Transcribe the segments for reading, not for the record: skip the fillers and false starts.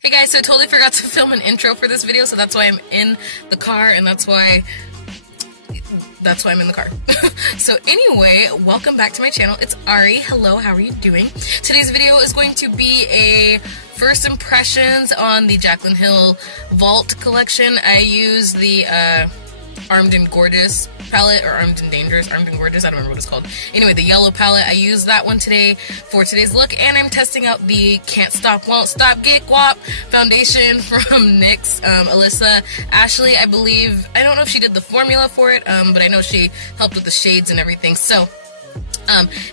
Hey guys, so I totally forgot to film an intro for this video, so that's why I'm in the car, and that's why I'm in the car. So anyway, welcome back to my channel. It's Ari. Hello, how are you doing? Today's video is going to be a first impressions on the Jaclyn Hill Vault collection. I use the Armed and Gorgeous palette, or Armed and Dangerous, Armed and Gorgeous, I don't remember what it's called. Anyway, the yellow palette, I used that one today for today's look, and I'm testing out the Can't Stop, Won't Stop, Get Guap foundation from NYX. Alissa, Ashley, I believe, I don't know if she did the formula for it, but I know she helped with the shades and everything, so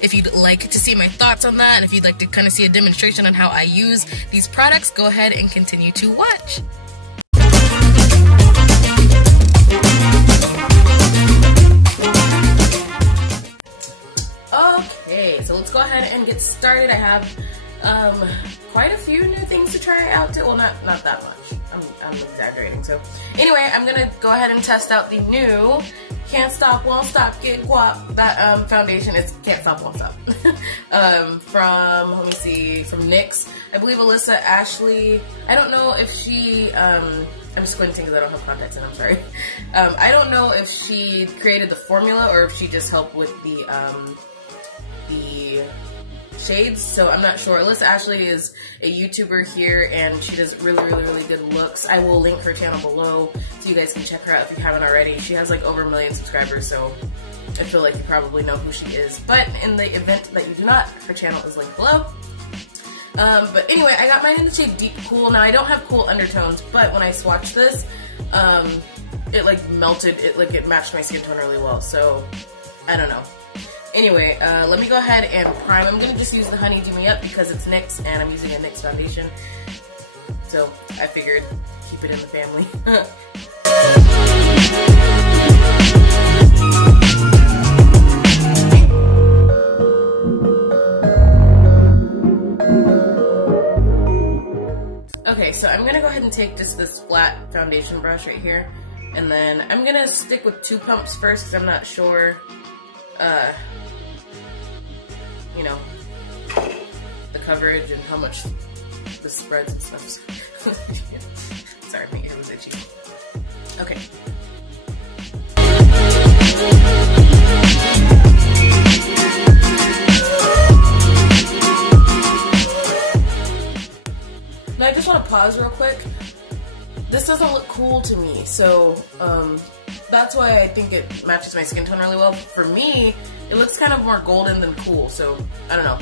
if you'd like to see my thoughts on that, and if you'd like to kind of see a demonstration on how I use these products, go ahead and continue to watch. Okay, so let's go ahead and get started. I have quite a few new things to try out. Well, not that much. I'm exaggerating. So anyway, I'm gonna go ahead and test out the new Can't Stop, Won't Stop, Get Guap. That foundation is Can't Stop, Won't Stop. From, let me see, from NYX. I believe Alissa, Ashley. I don't know if she. I'm squinting because I don't have contacts in. I'm sorry. I don't know if she created the formula or if she just helped with the shades, so I'm not sure. Alissa Ashley is a YouTuber here, and she does really good looks. I will link her channel below so you guys can check her out if you haven't already. She has like over 1 million subscribers, so I feel like you probably know who she is. But in the event that you do not, her channel is linked below. But anyway, I got mine in the shade Deep Cool. Now, I don't have cool undertones, but when I swatched this, it like melted, it matched my skin tone really well, so I don't know. Anyway, let me go ahead and prime. I'm going to just use the Honey Do Me Up because it's NYX and I'm using a NYX foundation. So I figured keep it in the family. Okay, so I'm going to go ahead and take just this flat foundation brush right here. And then I'm going to stick with 2 pumps first because I'm not sure you know, the coverage and how much this spreads and stuff. Sorry, my ear was itchy. Okay. Now I just want to pause real quick. This doesn't look cool to me, so that's why I think it matches my skin tone really well. For me, it looks kind of more golden than cool, so I don't know.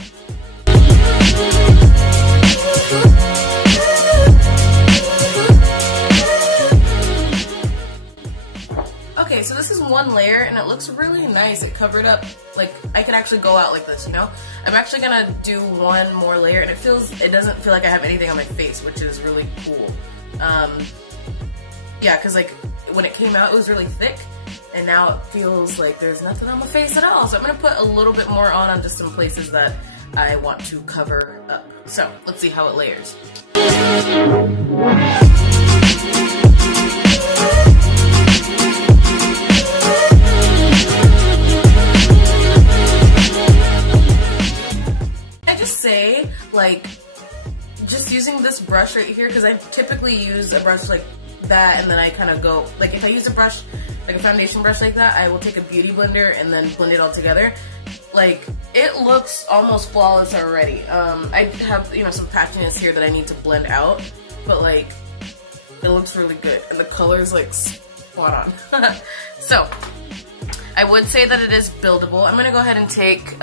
Okay, so this is one layer, and it looks really nice. It covered up, like, I could actually go out like this, you know? I'm actually gonna do one more layer, and it doesn't feel like I have anything on my face, which is really cool. Yeah, because, like, when it came out, it was really thick, and now it feels like there's nothing on my face at all. So I'm going to put a little bit more on just some places that I want to cover up. So let's see how it layers. I just say, like, just using this brush right here, because I typically use a brush like that, and then I kind of go, like, if I use a brush, like a foundation brush like that, I will take a beauty blender and then blend it all together. Like, it looks almost flawless already. I have, you know, some patchiness here that I need to blend out, but like, it looks really good, and the color is like spot on. So, I would say that it is buildable. I'm gonna go ahead and take,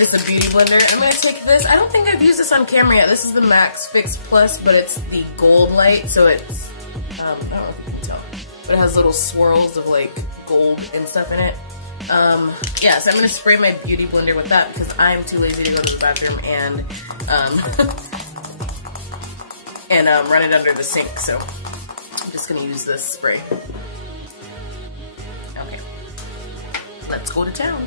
it's a beauty blender. I'm going to take this. I don't think I've used this on camera yet. This is the Max Fix Plus, but it's the gold light, so it's, I don't know if you can tell, but it has little swirls of like gold and stuff in it. Yeah, so I'm going to spray my beauty blender with that because I'm too lazy to go to the bathroom and run it under the sink, so I'm just going to use this spray. Okay, let's go to town.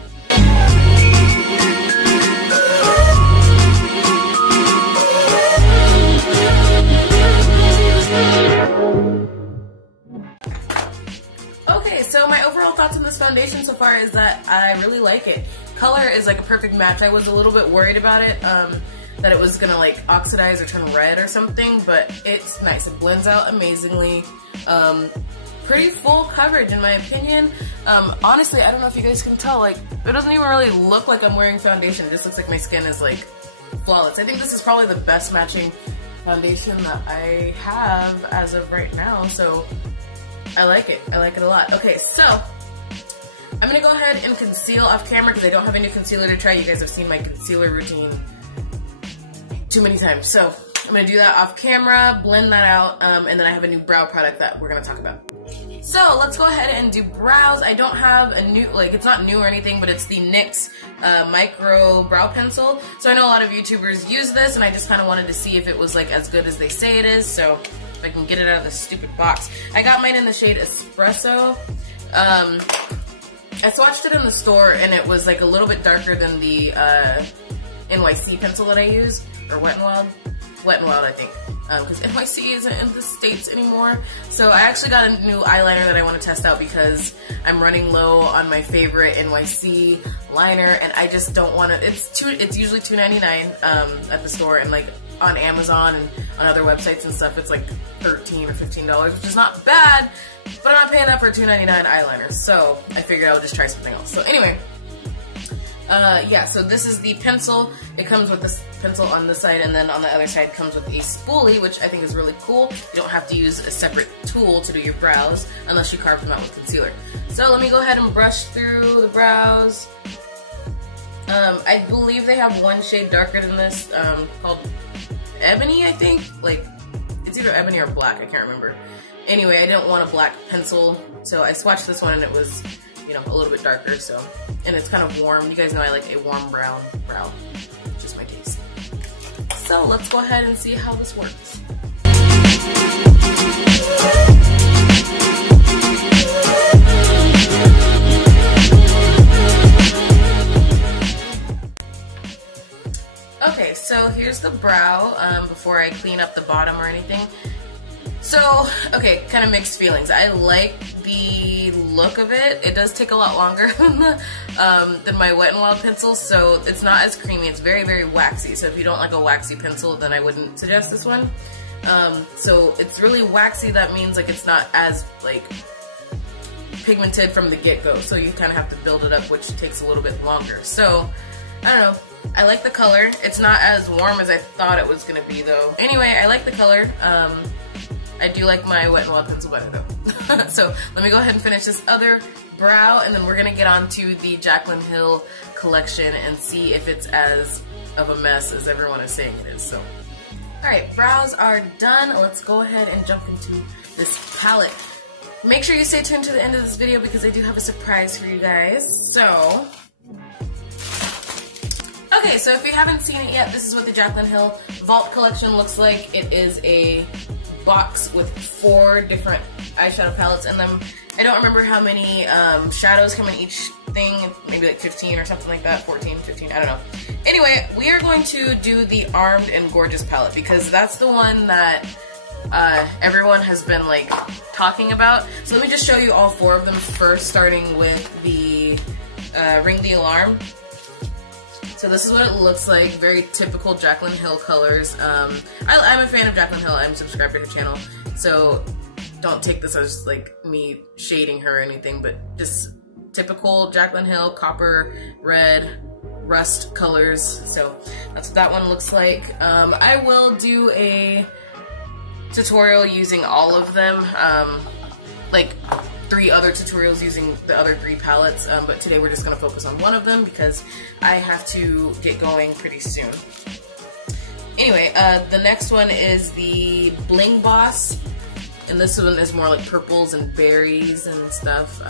Okay, so my overall thoughts on this foundation so far is that I really like it. Color is like a perfect match. I was a little bit worried about it. that it was gonna like oxidize or turn red or something, but it's nice. It blends out amazingly. Pretty full coverage in my opinion. Honestly, I don't know if you guys can tell, like, it doesn't even really look like I'm wearing foundation. It just looks like my skin is like flawless. I think this is probably the best matching foundation that I have as of right now, so I like it. I like it a lot. Okay, so I'm gonna go ahead and conceal off camera because I don't have any concealer to try. You guys have seen my concealer routine too many times, so I'm gonna do that off camera, blend that out, and then I have a new brow product that we're gonna talk about. So let's go ahead and do brows. I don't have a new, like, it's not new or anything, but it's the NYX micro brow pencil. So I know a lot of YouTubers use this, and I just kind of wanted to see if it was like as good as they say it is. So if I can get it out of this stupid box. I got mine in the shade Espresso. I swatched it in the store, and it was like a little bit darker than the NYC pencil that I use, or Wet n Wild. Wet n Wild, I think, because NYC isn't in the States anymore. So I actually got a new eyeliner that I want to test out because I'm running low on my favorite NYC liner, and I just don't want to. It's usually $2.99 at the store, and like on Amazon and on other websites and stuff, it's like $13 or $15, which is not bad, but I'm not paying that for a $2.99 eyeliner. So I figured I would just try something else. So anyway. Yeah, so this is the pencil. It comes with this pencil on this side, and then on the other side comes with a spoolie, which I think is really cool. You don't have to use a separate tool to do your brows unless you carve them out with concealer. So let me go ahead and brush through the brows. I believe they have one shade darker than this, called Ebony, I think. Like, it's either Ebony or Black, I can't remember. Anyway, I didn't want a black pencil, so I swatched this one, and it was, you know, a little bit darker, so. And it's kind of warm. You guys know I like a warm brown brow. Just my taste. So let's go ahead and see how this works. Okay, so here's the brow before I clean up the bottom or anything. So, okay, kind of mixed feelings. I like the look of it. It does take a lot longer than my Wet n Wild pencil, so it's not as creamy. It's very, very waxy. So if you don't like a waxy pencil, then I wouldn't suggest this one. So it's really waxy. That means like it's not as like pigmented from the get-go. So you kind of have to build it up, which takes a little bit longer. So I don't know. I like the color. It's not as warm as I thought it was gonna be though. Anyway, I like the color. I do like my Wet n Wild pencil better though. So let me go ahead and finish this other brow, and then we're gonna get on to the Jaclyn Hill collection and see if it's as of a mess as everyone is saying it is. So, alright, brows are done. Let's go ahead and jump into this palette. Make sure you stay tuned to the end of this video because I do have a surprise for you guys. So, okay, so if you haven't seen it yet, this is what the Jaclyn Hill Vault collection looks like. It is a box with 4 different eyeshadow palettes in them. I don't remember how many shadows come in each thing, maybe like 15 or something like that, 14, 15, I don't know. Anyway, we are going to do the Armed and Gorgeous palette because that's the one that everyone has been like talking about. So let me just show you all 4 of them first, starting with the Ring the Alarm. So this is what it looks like, very typical Jaclyn Hill colors. I'm a fan of Jaclyn Hill, I'm subscribed to her channel, so don't take this as like me shading her or anything, but just typical Jaclyn Hill, copper, red, rust colors. So that's what that one looks like. I will do a tutorial using all of them, like 3 other tutorials using the other 3 palettes, but today we're just going to focus on one of them because I have to get going pretty soon. Anyway, the next one is the Bling Boss, and this one is more like purples and berries and stuff.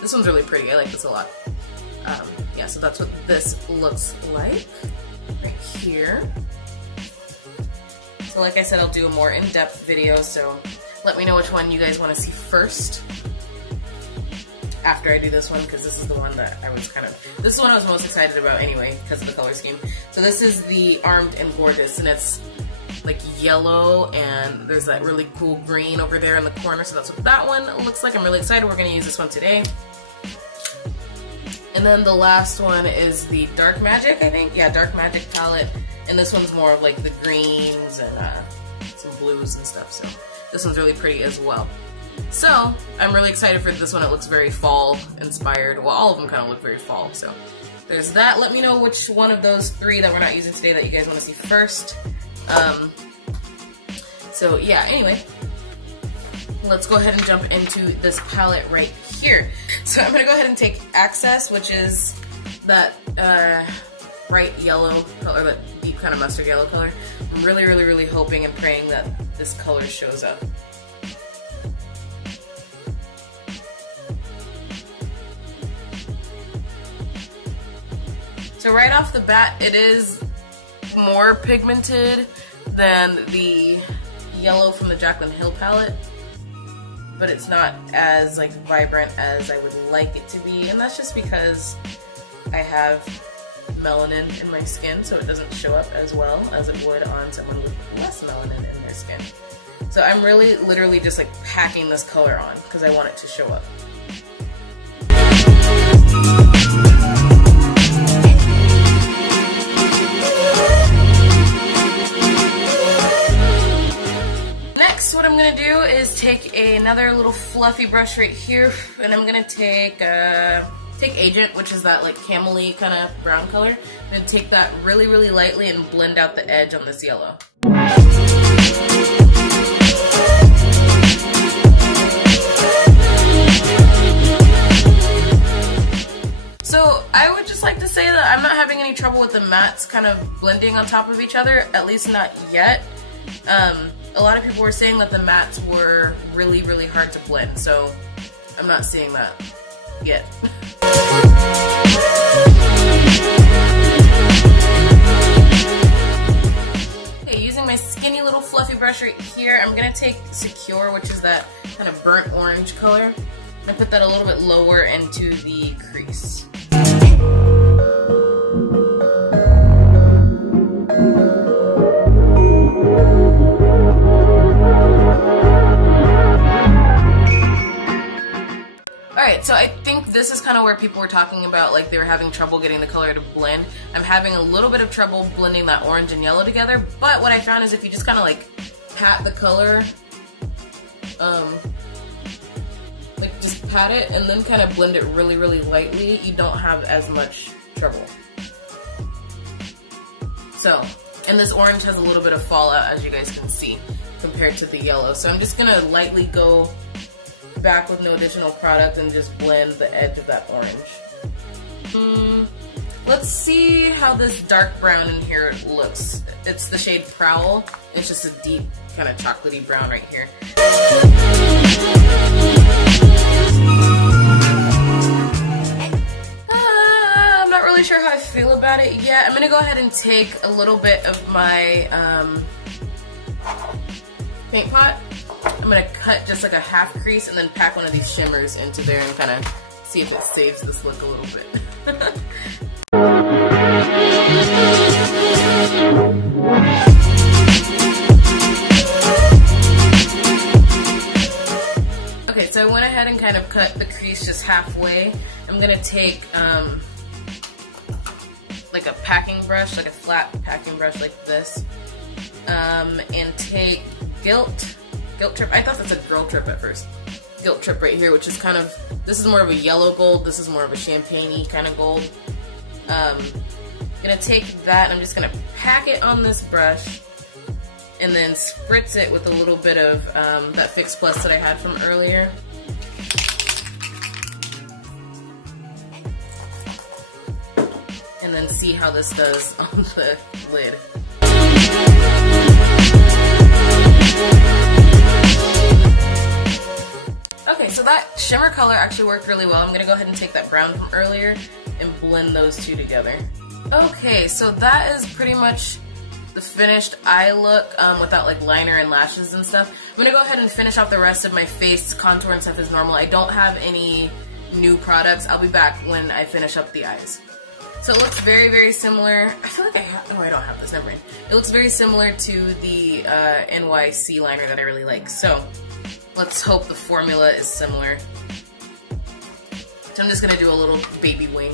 This one's really pretty. I like this a lot. Yeah, so that's what this looks like right here. So like I said, I'll do a more in-depth video, so let me know which one you guys want to see first after I do this one, because this is the one that I was this is the one I was most excited about anyway, because of the color scheme. So this is the Armed and Gorgeous, and it's like yellow, and there's that really cool green over there in the corner, so that's what that one looks like. I'm really excited. We're going to use this one today. And then the last one is the Dark Magic, I think. Yeah, Dark Magic palette, And this one's more of like the greens and some blues and stuff, so this one's really pretty as well. So I'm really excited for this one. It looks very fall inspired. Well, all of them kind of look very fall, so there's that. Let me know which one of those 3 that we're not using today that you guys want to see first. So yeah, anyway, let's go ahead and jump into this palette right here. So I'm going to go ahead and take Access, which is that bright yellow color, that deep kind of mustard yellow color. I'm really, really, really hoping and praying that this color shows up. So right off the bat, it is more pigmented than the yellow from the Jaclyn Hill palette, but it's not as like vibrant as I would like it to be, and that's just because I have melanin in my skin, so it doesn't show up as well as it would on someone with less melanin in their skin. So I'm really literally just like packing this color on because I want it to show up. What I'm gonna do is take another little fluffy brush right here, and I'm gonna take Agent, which is that like camel-y kind of brown color, and take that really, really lightly and blend out the edge on this yellow. So I would just like to say that I'm not having any trouble with the mattes kind of blending on top of each other, at least not yet. A lot of people were saying that the mattes were really, really hard to blend, so I'm not seeing that yet. Okay, using my skinny little fluffy brush right here, I'm going to take Secure, which is that kind of burnt orange color, and put that a little bit lower into the crease. Alright, so I think this is kind of where people were talking about like they were having trouble getting the color to blend. I'm having a little bit of trouble blending that orange and yellow together, but what I found is if you just kind of like pat the color, like just pat it and then kind of blend it really, really lightly, you don't have as much trouble. So, and this orange has a little bit of fallout, as you guys can see, compared to the yellow. So I'm just gonna lightly go back with no additional product and just blend the edge of that orange. Let's see how this dark brown in here looks. It's the shade Prowl. It's just a deep kind of chocolatey brown right here. I'm not really sure how I feel about it yet. I'm gonna go ahead and take a little bit of my paint pot. I'm going to cut just like a half crease and then pack one of these shimmers into there and kind of see if it saves this look a little bit. Okay, so I went ahead and kind of cut the crease just halfway. I'm going to take like a packing brush, like a flat packing brush like this, and take Guilt Trip. I thought that's a Girl Trip at first. Guilt Trip right here, which is kind of, this is more of a yellow gold, this is more of a champagne-y kind of gold. I'm gonna take that and I'm just gonna pack it on this brush and then spritz it with a little bit of that Fix Plus that I had from earlier. And then see how this does on the lid. Okay, so that shimmer color actually worked really well. I'm going to go ahead and take that brown from earlier and blend those two together. Okay, so that is pretty much the finished eye look without like liner and lashes and stuff. I'm going to go ahead and finish off the rest of my face contour and stuff as normal. I don't have any new products. I'll be back when I finish up the eyes. So it looks very, very similar. I feel like I have, no, I don't have this, never mind. It looks very similar to the NYC liner that I really like. So let's hope the formula is similar. So I'm just gonna do a little baby wing.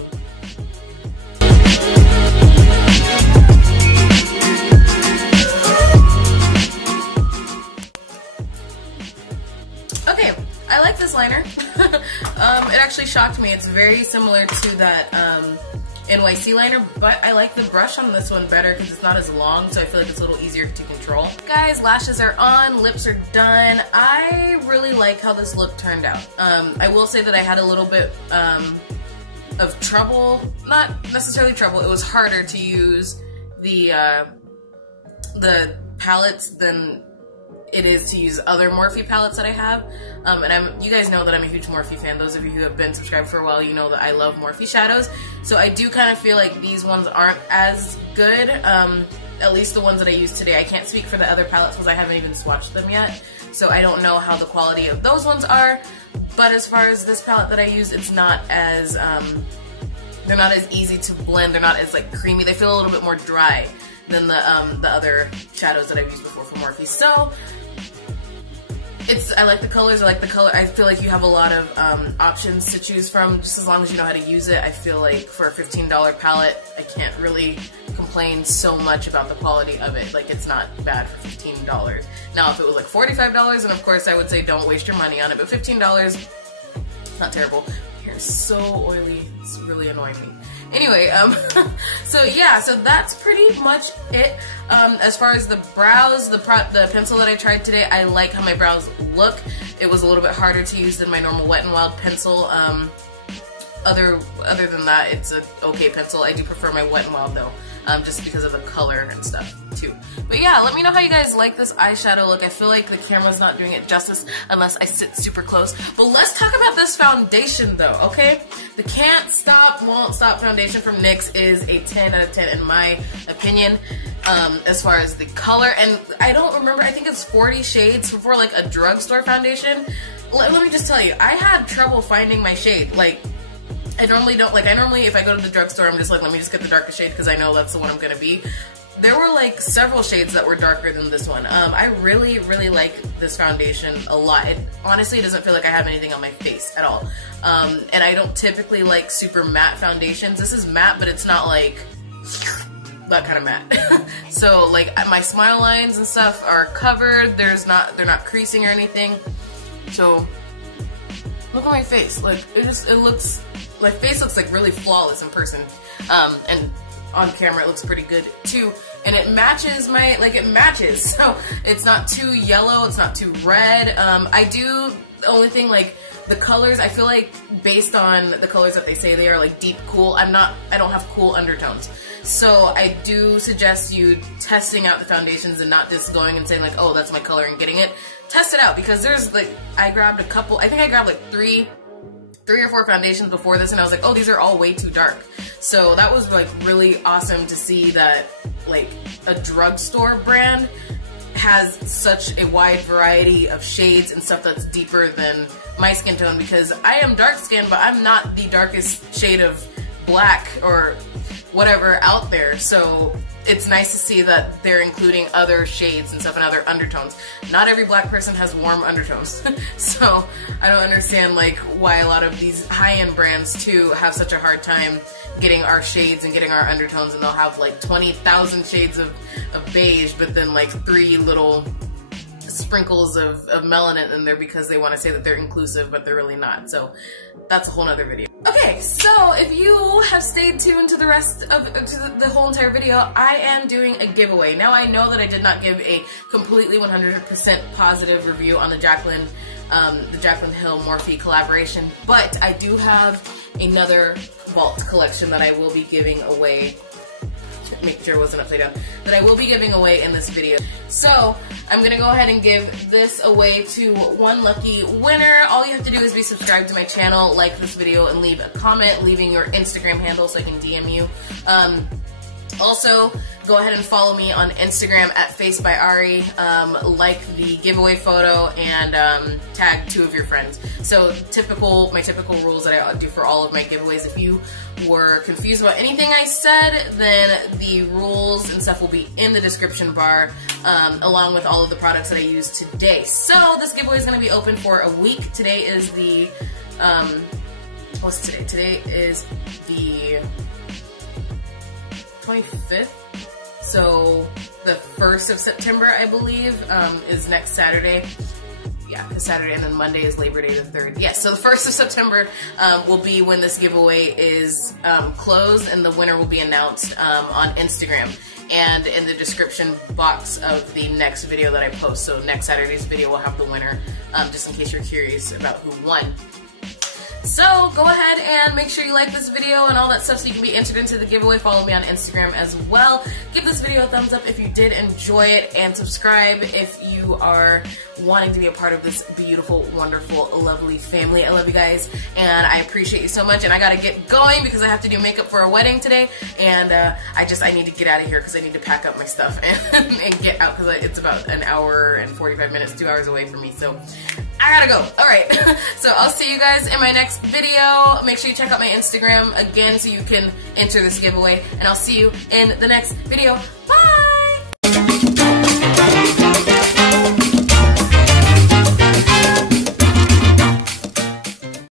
Okay, I like this liner. It actually shocked me. It's very similar to that NYC liner, but I like the brush on this one better because it's not as long, so I feel like it's a little easier to control. Guys, lashes are on, lips are done. I really like how this look turned out. I will say that I had a little bit of trouble, not necessarily trouble, it was harder to use the palettes than it is to use other Morphe palettes that I have. And you guys know that I'm a huge Morphe fan. Those of you who have been subscribed for a while, you know that I love Morphe shadows. So I do kind of feel like these ones aren't as good, at least the ones that I use today. I can't speak for the other palettes because I haven't even swatched them yet. So I don't know how the quality of those ones are. But as far as this palette that I use, it's not as, they're not as easy to blend. They're not as like creamy. They feel a little bit more dry than the other shadows that I've used before from Morphe. So I like the colors. I like the color. I feel like you have a lot of options to choose from, just as long as you know how to use it. I feel like for a $15 palette, I can't really complain so much about the quality of it. Like, it's not bad for $15. Now, if it was like $45, then of course I would say don't waste your money on it. But $15, not terrible. My hair is so oily. It's really annoying me. Anyway, so yeah, so that's pretty much it. As far as the brows, the pencil that I tried today, I like how my brows look. It was a little bit harder to use than my normal Wet n Wild pencil. Other than that, it's an okay pencil. I do prefer my Wet n Wild though, just because of the color and stuff too. But yeah, let me know how you guys like this eyeshadow look. I feel like the camera's not doing it justice unless I sit super close. But let's talk about this foundation though, okay? The Can't Stop, Won't Stop foundation from NYX is a 10 out of 10 in my opinion, as far as the color. And I don't remember, I think it's 40 shades for like a drugstore foundation. Let me just tell you, I had trouble finding my shade. Like, I normally if I go to the drugstore, I'm just like, let me just get the darkest shade because I know that's the one I'm gonna be. There were like several shades that were darker than this one. I really, really like this foundation a lot. It honestly doesn't feel like I have anything on my face at all. And I don't typically like super matte foundations. This is matte, but it's not like that kind of matte. So like my smile lines and stuff are covered. They're not creasing or anything. So look at my face. Like my face looks like really flawless in person. And on camera it looks pretty good too, and it matches it matches, so it's not too yellow, it's not too red. The only thing, like the colors, I feel like based on the colors that they say they are like deep cool, I don't have cool undertones, so I do suggest you testing out the foundations and not just going and saying like, oh, that's my color and getting it. Test it out, because there's like, I grabbed a couple, I think I grabbed like three or four foundations before this, and I was like, oh, these are all way too dark. So that was like really awesome to see that like a drugstore brand has such a wide variety of shades and stuff that's deeper than my skin tone, because I am dark skinned, but I'm not the darkest shade of black or whatever out there. So it's nice to see that they're including other shades and stuff and other undertones. Not every black person has warm undertones. So I don't understand like why a lot of these high-end brands too have such a hard time getting our shades and getting our undertones, and they'll have like 20,000 shades of beige, but then like 3 little sprinkles of melanin in there because they want to say that they're inclusive, but they're really not. So that's a whole nother video. Okay, so if you have stayed tuned to the rest of the whole entire video, I am doing a giveaway. Now I know that I did not give a completely 100% positive review on the Jaclyn Hill Morphe collaboration, but I do have another vault collection that I will be giving away. Make sure it wasn't upside down, that I will be giving away in this video. So I'm gonna go ahead and give this away to one lucky winner. All you have to do is be subscribed to my channel, like this video, and leave a comment, leaving your Instagram handle so I can DM you. Also, go ahead and follow me on Instagram at FaceByAri, like the giveaway photo, and tag 2 of your friends. So my typical rules that I do for all of my giveaways. If you were confused about anything I said, then the rules and stuff will be in the description bar, along with all of the products that I used today. So this giveaway is going to be open for a week. Today is the, what's today? Today is the 25th? So the 1st of September, I believe, is next Saturday. Yeah, because Saturday and then Monday is Labor Day the 3rd. Yes, so the 1st of September will be when this giveaway is closed, and the winner will be announced on Instagram and in the description box of the next video that I post. So next Saturday's video will have the winner, just in case you're curious about who won. So go ahead and make sure you like this video and all that stuff so you can be entered into the giveaway. Follow me on Instagram as well. Give this video a thumbs up if you did enjoy it, and subscribe if you are wanting to be a part of this beautiful, wonderful, lovely family. I love you guys, and I appreciate you so much. And I gotta get going because I have to do makeup for a wedding today, and I need to get out of here because I need to pack up my stuff and get out because it's about an hour and 45 minutes, 2 hours away from me. So I gotta go. Alright, so I'll see you guys in my next video. Make sure you check out my Instagram again so you can enter this giveaway, and I'll see you in the next video. Bye!